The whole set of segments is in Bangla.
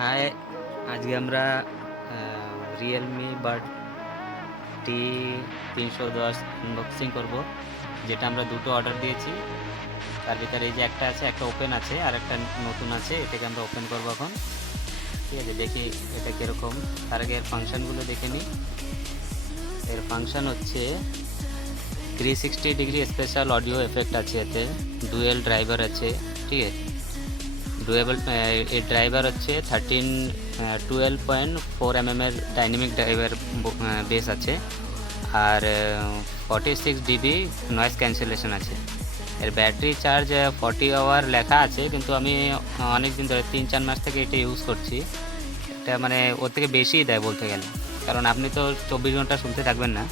হাই, আজকে আমরা রিয়েলমি বাড টি 310 আনবক্সিং করব, যেটা আমরা দুটো অর্ডার দিয়েছি। তার ভিতরে এই যে একটা আছে, একটা ওপেন আছে, আর একটা নতুন আছে। এটাকে আমরা ওপেন করব এখন। ঠিক আছে, দেখি এটা কীরকম। তার আগে এর ফাংশানগুলো দেখে নিই। এর ফাংশান হচ্ছে 360 ডিগ্রি স্পেশাল অডিও এফেক্ট আছে, এতে ডুয়েল ড্রাইভার আছে। ঠিক আছে, ডুয়েবল এর ড্রাইভার হচ্ছে 12.4 mm এর ডাইনামিক ড্রাইভার বেস আছে, আর 46 dB নয়েজ ক্যান্সেলেশন আছে। এর ব্যাটারি চার্জ 40 আওয়ার লেখা আছে, কিন্তু আমি অনেক দিন ধরে 3-4 মাস থেকে এটা ইউজ করছি। এটা মানে ওর থেকে বেশিই দেয় বলতে গেলে, কারণ আপনি তো 24 ঘন্টা শুনতে থাকবেন না।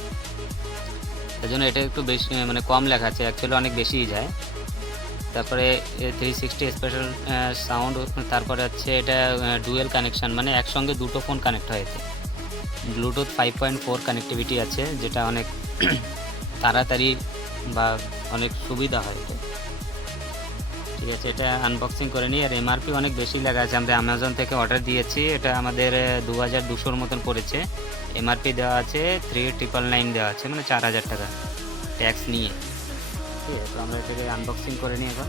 এই জন্য এটা একটু বেশি মানে কম লেখা আছে, অ্যাকচুয়ালি অনেক বেশিই যায়। তারপরে 360 স্পেশাল সাউন্ড। তারপরে হচ্ছে এটা ডুয়েল কানেকশান, মানে একসঙ্গে দুটো ফোন কানেক্ট হয়েছে। ব্লুটুথ 5.4 কানেক্টিভিটি আছে, যেটা অনেক তাড়াতাড়ি বা অনেক সুবিধা হয় এটা। ঠিক আছে, এটা আনবক্সিং করে নিই। আর এমআরপি অনেক বেশি লেখা আছে, আমরা অ্যামাজন থেকে অর্ডার দিয়েছি। এটা আমাদের 2200 মতন পড়েছে। এমআরপি দেওয়া আছে 3999 দেওয়া আছে, মানে 4000 টাকা ট্যাক্স নিয়ে। ঠিক আছে, তো আমরা এটাকে আনবক্সিং করে নিই এখন।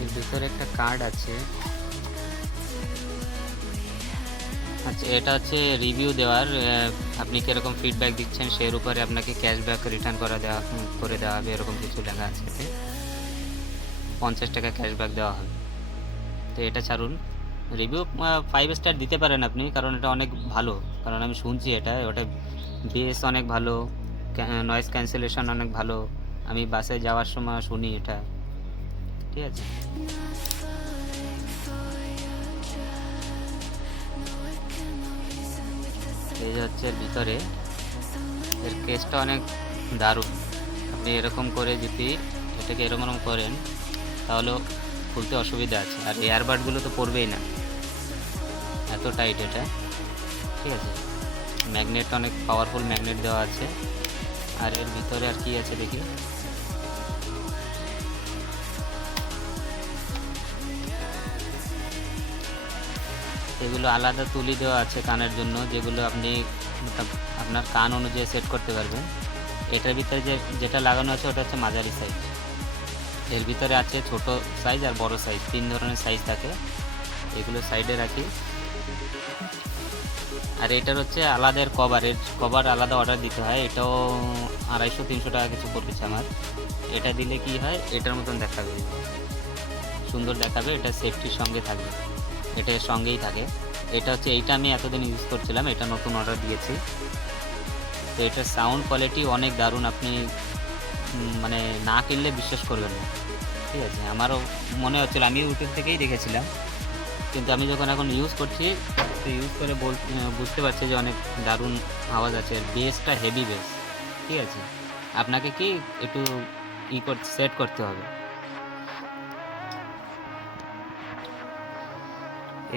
এর ভিতরে একটা কার্ড আছে। আচ্ছা, এটা হচ্ছে রিভিউ দেওয়ার, আপনি কীরকম ফিডব্যাক দিচ্ছেন সের উপরে আপনাকে ক্যাশব্যাক রিটার্ন করে দেওয়া হবে, এরকম কিছু লেখা আছে। এতে 50 টাকা ক্যাশব্যাক দেওয়া হবে। তো এটা ছাড়ুন, রিভিউ 5 স্টার দিতে পারেন আপনি, কারণ এটা অনেক ভালো। কারণ আমি শুনছি ওটা বেস অনেক ভালো, নয়েজ ক্যান্সেলেশন অনেক ভালো। আমি বাসে যাওয়ার সময় শুনি এটা। ঠিক আছে, এই হচ্ছে এর ভিতরে। এর কেসটা অনেক দারুণ। আপনি এরকম করে যদি এটাকে এরকম করেন তাহলেও খুলতে অসুবিধা আছে। আর এয়ারবাডগুলো তো পড়বেই না, এত টাইট এটা। ঠিক আছে, ম্যাগনেট অনেক পাওয়ারফুল ম্যাগনেট দেওয়া আছে। আর এর ভিতরে আর কি আছে দেখি। এগুলো আলাদা তুলি দেওয়া আছে কানের জন্য, যেগুলো আপনি আপনার কান অনুযায়ী সেট করতে পারবেন। এটার ভিতরে যেটা লাগানো আছে ওটা হচ্ছে মাঝারি সাইজ। এর ভিতরে আছে ছোট সাইজ আর বড় সাইজ, 3 ধরনের সাইজ থাকে। এগুলো সাইডে রাখি। আর এটার হচ্ছে আলাদা কভার আলাদা অর্ডার দিতে হয়। এটাও 250-300 টাকা কিছু পড়েছে আমার। এটা দিলে কি হয়, এটার মতন দেখাবে, সুন্দর দেখাবে। এটা সেফটির সঙ্গে থাকবে, এটা এর সঙ্গেই থাকে। এটা হচ্ছে এইটা আমি এতদিন ইউজ করছিলাম, এটা নতুন অর্ডার দিয়েছি। তো এটার সাউন্ড কোয়ালিটি অনেক দারুণ, আপনি মানে না কিনলে বিশ্বাস করবেন না। ঠিক আছে, আমারও মনে হচ্ছিল, আমি ইউটিউব থেকেই দেখেছিলাম, কিন্তু আমি যখন এখন ইউজ করছি তো ইউজ করে বুঝতে পারছি যে অনেক দারুণ আওয়াজ আছে। বেসটা হেভি বেস। ঠিক আছে, আপনাকে কি একটু সেট করতে হবে।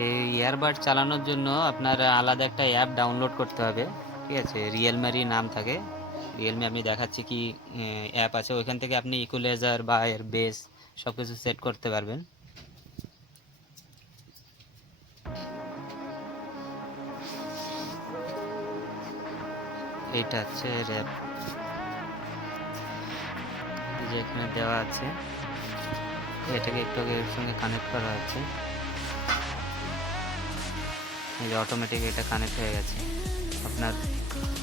এই ইয়ারবাড চালানোর জন্য আপনার আলাদা একটা অ্যাপ ডাউনলোড করতে হবে। ঠিক আছে, রিয়েলমিরই নাম থাকে। রিয়েলমি আমি দেখাচ্ছি কি অ্যাপ আছে, ওইখান থেকে আপনি ইকুয়ালাইজার বা এর বেস সব কিছু সেট করতে পারবেন। এইটা হচ্ছে অ্যাপ, যে এখানে দেওয়া আছে। এটাকে একটু আগে এর সঙ্গে কানেক্ট করা আছে, এই যে অটোমেটিক এটা কানেক্ট হয়ে গেছে। আপনার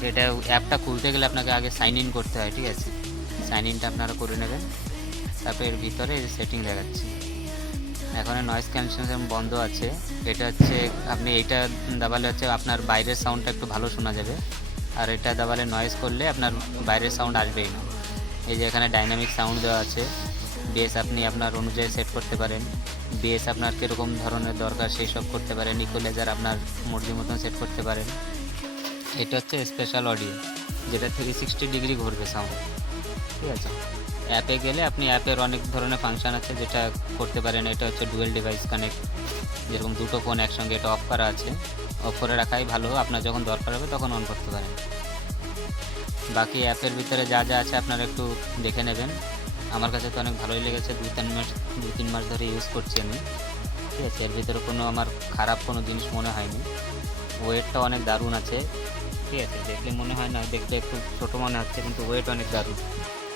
এটা অ্যাপটা খুলতে গেলে আপনাকে আগে সাইন ইন করতে হয়। ঠিক আছে, সাইন ইনটা আপনারা করে নেবেন। তারপর এর ভিতরে সেটিং দেখাচ্ছি। এখন নয়েজ ক্যান্সেলেশন বন্ধ আছে। এটা হচ্ছে আপনি এইটা দাবালে হচ্ছে আপনার বাইরের সাউন্ডটা একটু ভালো শোনা যাবে, আর এটা দাবালে নয়েজ করলে আপনার বাইরের সাউন্ড আসবেই না। এই যে এখানে ডাইনামিক সাউন্ড দেওয়া আছে। বেস আপনি আপনার অনুযায়ী সেট করতে পারেন, বেস আপনার কীরকম ধরনের দরকার সেই সব করতে পারেন। ইকুয়ালাইজার আপনার মর্জি মতন সেট করতে পারেন। এটা হচ্ছে স্পেশাল অডিও, যেটা 360 ডিগ্রি ঘুরবে সাউন্ড। ঠিক আছে, অ্যাপে গেলে আপনি অ্যাপের অনেক ধরনের ফাংশন আছে যেটা করতে পারেন। এটা হচ্ছে ডুয়েল ডিভাইস কানেক্ট, যেরকম দুটো ফোন একসঙ্গে, এটা অফ করা আছে, অফ করে রাখাই ভালো, আপনার যখন দরকার হবে তখন অন করতে পারেন। বাকি অ্যাপের ভিতরে যা যা আছে আপনারা একটু দেখে নেবেন। আমার কাছে তো অনেক ভালোই লেগেছে, 2-3 মাস ধরে ইউজ করছি আমি, ঠিক আছে। এর ভিতরে কোনো আমার খারাপ কোনো জিনিস মনে হয়নি। ওয়েটটা অনেক দারুণ আছে, ঠিক আছে। দেখলে মনে হয় না, দেখতে একটু ছোটো মনে হচ্ছে, কিন্তু ওয়েট অনেক দারুণ,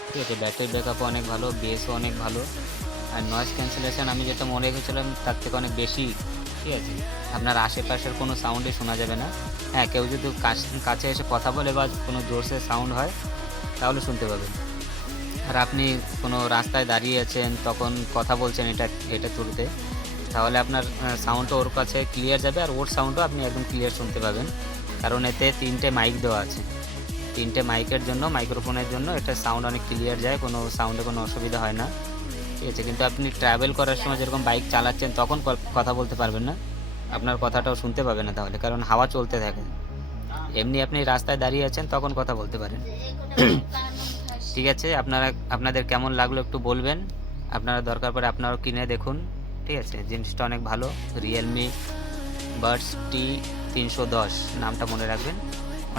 ঠিক আছে। ব্যাটারি ব্যাকআপও অনেক ভালো, বেসও অনেক ভালো, আর নয়েজ ক্যান্সেলেশন আমি যেটা মনে রেখেছিলাম তার থেকে অনেক বেশি, ঠিক আছে। আপনার আশেপাশের কোনো সাউন্ডই শোনা যাবে না। হ্যাঁ, কেউ যদি কাছে এসে কথা বলে বা কোনো জোরসে সাউন্ড হয় তাহলে শুনতে পাবেন। আর আপনি কোনো রাস্তায় দাঁড়িয়ে আছেন, তখন কথা বলছেন এটা থ্রুতে, তাহলে আপনার সাউন্ডটা ওর কাছে ক্লিয়ার যাবে, আর ওর সাউন্ডও আপনি একদম ক্লিয়ার শুনতে পাবেন। কারণ এতে 3টে মাইক দেওয়া আছে, 3টে মাইকের জন্য, মাইক্রোফোনের জন্য এটা সাউন্ড অনেক ক্লিয়ার যায়, কোনো সাউন্ডে কোনো অসুবিধা হয় না, ঠিক আছে। কিন্তু আপনি ট্রাভেল করার সময় যেরকম বাইক চালাচ্ছেন তখন কথা বলতে পারবেন না, আপনার কথাটাও শুনতে পাবে না তাহলে, কারণ হাওয়া চলতে থাকে। এমনি আপনি রাস্তায় দাঁড়িয়ে আছেন তখন কথা বলতে পারেন। ঠিক আছে, আপনাদের কেমন লাগলো একটু বলবেন। আপনারা দরকার পড়ে আপনারাও কিনে দেখুন, ঠিক আছে। জিনিসটা অনেক ভালো, রিয়েলমি বাডস T310 নামটা মনে রাখবেন।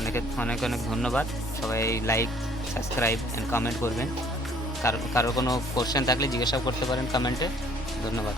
অনেক অনেক ধন্যবাদ। সবাই লাইক, সাবস্ক্রাইব অ্যান্ড কমেন্ট করবেন। কারো কোনো কোশ্চেন থাকলে জিজ্ঞাসা করতে পারেন কমেন্টে। ধন্যবাদ।